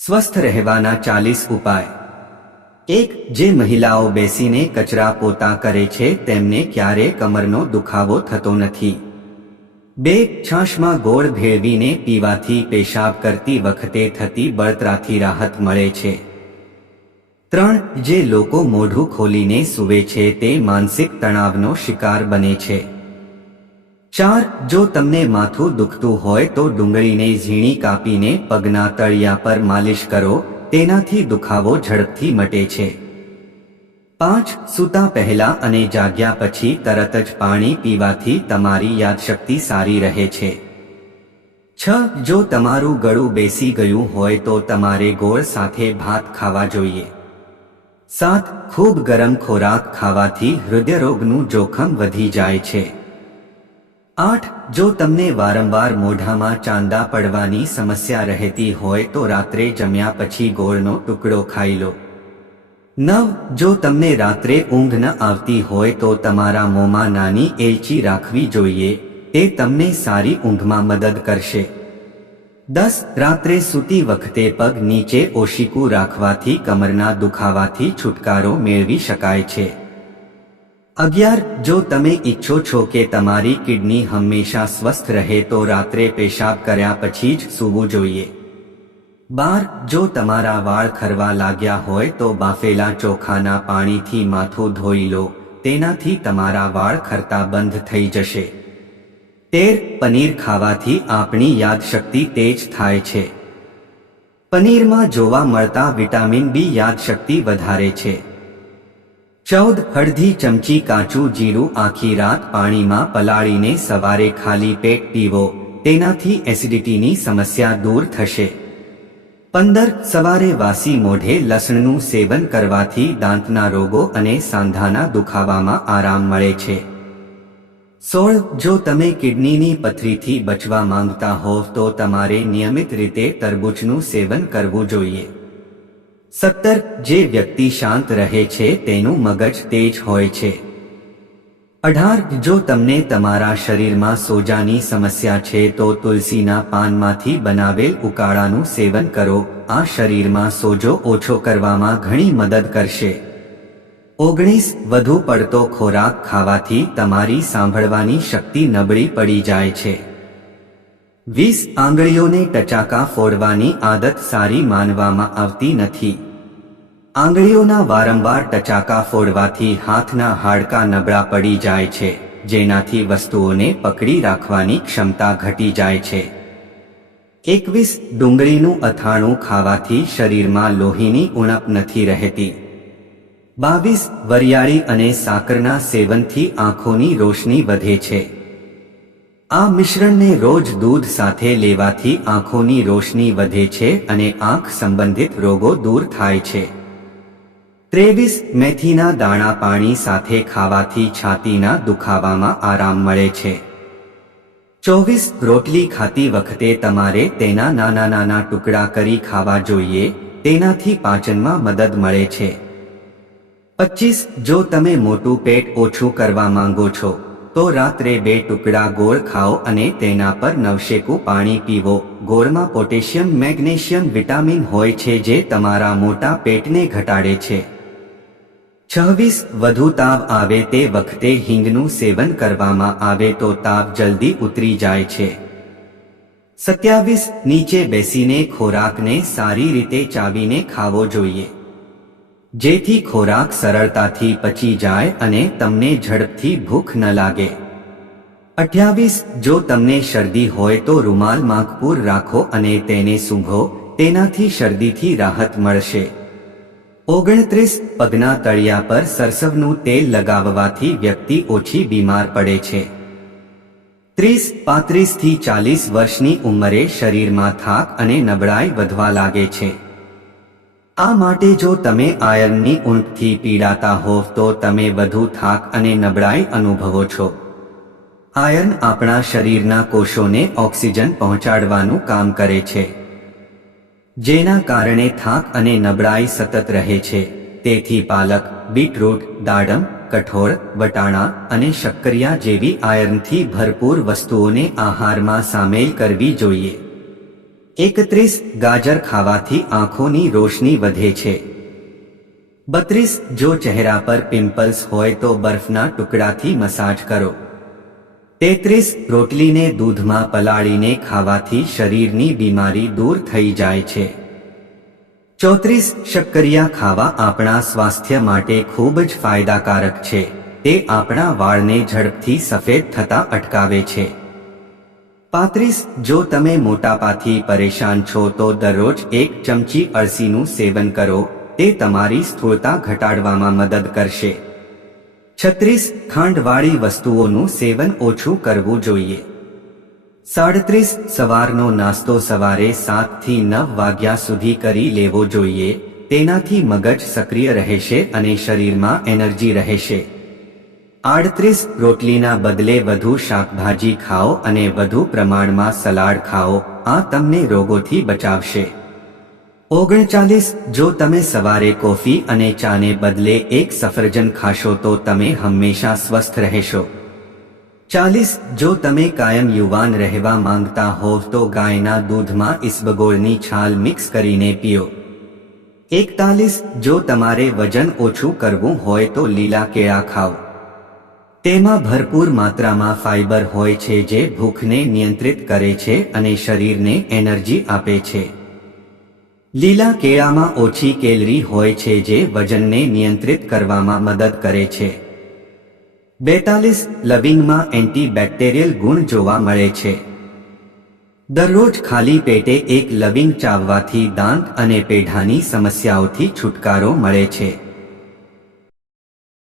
સ્વસ્થ રહેવાના 40 ઉપાય। 1. જે મહિલાઓ બેસીને કચરા પોતા કરે છે તેમને ક્યારેય કમરનો દુખાવો થતો નથી। 2. છાશમાં ગોળ ભેળવીને પીવાથી પેશાબ કરતી વખતે થતી બળતરાથી રાહત મળે છે। 3. જે લોકો મોઢું ખોલીને સૂવે છે તે માનસિક તણાવનો શિકાર બને છે। 4. જો તમને માથું દુખતું હોય તો ડુંગળીને ઝીણી કાપીને પગના તળિયા પર માલિશ કરો, તેનાથી દુખાવો ઝડપથી મટે છે। 5. સૂતા પહેલા અને જાગ્યા પછી તરત જ પાણી પીવાથી તમારી યાદશક્તિ સારી રહે છે। 6. જો તમારું ગળું બેસી ગયું હોય તો તમારે ગોળ સાથે ભાત ખાવા જોઈએ। 7. ખૂબ ગરમ ખોરાક ખાવાથી હૃદયરોગનું જોખમ વધી જાય છે। 8. જો તમને વારંવાર મોઢામાં ચાંદા પડવાની સમસ્યા રહેતી હોય તો રાત્રે જમ્યા પછી ગોળનો ટુકડો ખાઈ લો। 9. જો તમને રાત્રે ઊંઘ ન આવતી હોય તો તમારા મોંમાં નાની એલચી રાખવી જોઈએ, તે તમને સારી ઊંઘમાં મદદ કરશે। 10. રાત્રે સૂતી વખતે પગ નીચે ઓશિકું રાખવાથી કમરના દુખાવાથી છુટકારો મેળવી શકાય છે। 11. જો તમે ઈચ્છો છો કે તમારી કિડની હંમેશા સ્વસ્થ રહે તો રાત્રે પેશાબ કર્યા પછી જ સૂવું જોઈએ। 12. જો તમારા વાળ ખરવા લાગ્યા હોય તો બાફેલા ચોખાના પાણીથી માથું ધોઈ લો, તેનાથી તમારા વાળ ખરતા બંધ થઈ જશે। 13. પનીર ખાવાથી આપણી યાદશક્તિ તેજ થાય છે। પનીરમાં જોવા મળતા વિટામિન બી યાદશક્તિ વધારે છે। 14. અડધી ચમચી કાચું જીરું આખી રાત પાણીમાં પલાળીને સવારે ખાલી પેટ પીવો, તેનાથી એસિડિટીની સમસ્યા દૂર થશે। 15. સવારે વાસી મોઢે લસણનું સેવન કરવાથી દાંતના રોગો અને સાંધાના દુખાવામાં આરામ મળે છે। 16. જો તમે કિડનીની પથરીથી બચવા માંગતા હોવ તો તમારે નિયમિત રીતે તરબૂચનું સેવન કરવું જોઈએ। 17. જે વ્યક્તિ શાંત રહે છે તેનું મગજ તેજ હોય છે। 18. જો તમને તમારા શરીરમાં સોજાની સમસ્યા છે તો તુલસીના પાનમાંથી બનાવેલ ઉકાળાનું સેવન કરો, આ શરીરમાં સોજો ઓછો કરવામાં ઘણી મદદ કરશે। 19. વધુ પડતો ખોરાક ખાવાથી તમારી સાંભળવાની શક્તિ નબળી પડી જાય છે। 20. આંગળીઓને ટચાકા ફોડવાની આદત સારી માનવામાં આવતી નથી। આંગળીઓના વારંવાર ટચાકા ફોડવાથી હાથના હાડકાં નબળા પડી જાય છે, જેનાથી વસ્તુઓને પકડી રાખવાની ક્ષમતા ઘટી જાય છે। 21. ડુંગળીનું અથાણું ખાવાથી શરીરમાં લોહીની ઉણપ નથી રહેતી। 22. વરિયાળી અને સાકરના સેવનથી આંખોની રોશની વધે છે। આ મિશ્રણને રોજ દૂધ સાથે લેવાથી આંખોની રોશની વધે છે અને આંખ સંબંધિત રોગો દૂર થાય છે। 23. મેથીના દાણા પાણી સાથે ખાવાથી છાતીના દુખાવામાં આરામ મળે છે। 24. રોટલી ખાતી વખતે તમારે તેના નાના નાના ટુકડા કરી ખાવા જોઈએ, તેનાથી પાચનમાં મદદ મળે છે। 25. જો તમે મોટું પેટ ઓછું કરવા માંગો છો તો રાત્રે 2 ટુકડા ગોળ ખાઓ અને તેના પર નવશેકું પાણી પીવો। ગોળમાં પોટેશિયમ મેગ્નેશિયમ વિટામિન હોય છે જે તમારા મોટા પેટને ઘટાડે છે। 26. વધુ તાવ આવે તે વખતે હિંગનું સેવન કરવામાં આવે તો તાવ જલ્દી ઉતરી જાય છે। 27. નીચે બેસીને ખોરાકને સારી રીતે ચાવીને ખાવો જોઈએ, જેથી ખોરાક સરળતાથી પચી જાય અને તમને ઝડપથી ભૂખ ન લાગે। 28. જો તમને શરદી હોય તો રૂમાલ માથપુર રાખો અને તેને સૂંઘો, તેનાથી શરદીથી રાહત મળશે। 29. પગના તળિયા પર સરસવનું તેલ લગાવવાથી વ્યક્તિ ઓછી બીમાર પડે છે। 30. 35 થી 40 વર્ષની ઉંમરે શરીરમાં થાક અને નબળાઈ વધવા લાગે છે। આ માટે જો તમે આયર્નની ઉણપથી પીડાતા હોવ તો તમે વધુ થાક અને નબળાઈ અનુભવો છો। આયર્ન આપણા શરીરના કોષોને ઓક્સિજન પહોંચાડવાનું કામ કરે છે, જેના કારણે થાક અને નબળાઈ સતત રહે છે। તેથી પાલક, બીટરૂટ, દાડમ, કઠોળ, વટાણા અને શક્કરિયા જેવી આયર્નથી ભરપૂર વસ્તુઓને આહારમાં સામેલ કરવી જોઈએ। 31 ગાજર ખાવાથી આંખોની રોશની વધે છે. 32 જો ચહેરા પર પિમ્પલ્સ હોય તો બરફના ટુકડાથી મસાજ કરો. 33 રોટલીને દૂધમાં પલાળીને ખાવાથી શરીરની બીમારી દૂર થઈ જાય છે. 34 શક્કરિયા ખાવા આપણા સ્વાસ્થ્ય માટે ખૂબ જ ફાયદાકારક છે. તે આપણા વાળને ઝડપથી સફેદ થતા અટકાવે છે. 35 જો તમે મોટાપાથી પરેશાન છો તો દરરોજ 1 ચમચી અળસીનું સેવન કરો. તે તમારી સ્થૂળતા ઘટાડવામાં મદદ કરશે. 36 ખાંડવાળી વસ્તુઓનું સેવન ઓછું કરવું જોઈએ. 37 સવારનો નાસ્તો સવારે 7 થી 9 વાગ્યા સુધી કરી લેવો જોઈએ. તેનાથી મગજ સક્રિય રહેશે અને શરીરમાં એનર્જી રહેશે. 38 રોટલીના બદલે વધુ શાકભાજી ખાઓ અને વધુ પ્રમાણમાં સલાડ ખાઓ. આ તમને રોગોથી બચાવશે. 39 જો તમે સવારે કોફી અને ચાને બદલે 1 સફરજન ખાશો તો તમે હંમેશા સ્વસ્થ રહેશો. 40 જો તમે કાયમ યુવાન રહેવા માંગતા હોવ તો ગાયના દૂધમાં ઈસબગોળની છાલ મિક્સ કરીને પીઓ. 41 જો તમારે વજન ઓછું કરવું હોય તો લીલા કેળા ખાઓ. તેમાં ભરપૂર માત્રામાં ફાઇબર હોય છે જે ભૂખને નિયંત્રિત કરે છે અને શરીરને એનર્જી આપે છે. લીલા કેળામાં ઓછી કેલરી હોય છે જે વજનને નિયંત્રિત કરવામાં મદદ કરે છે. 42 લવિંગમાં એન્ટીબેક્ટેરિયલ ગુણ જોવા મળે છે. દરરોજ ખાલી પેટે 1 લવિંગ ચાવવાથી દાંત અને પેઢાની સમસ્યાઓથી છુટકારો મળે છે.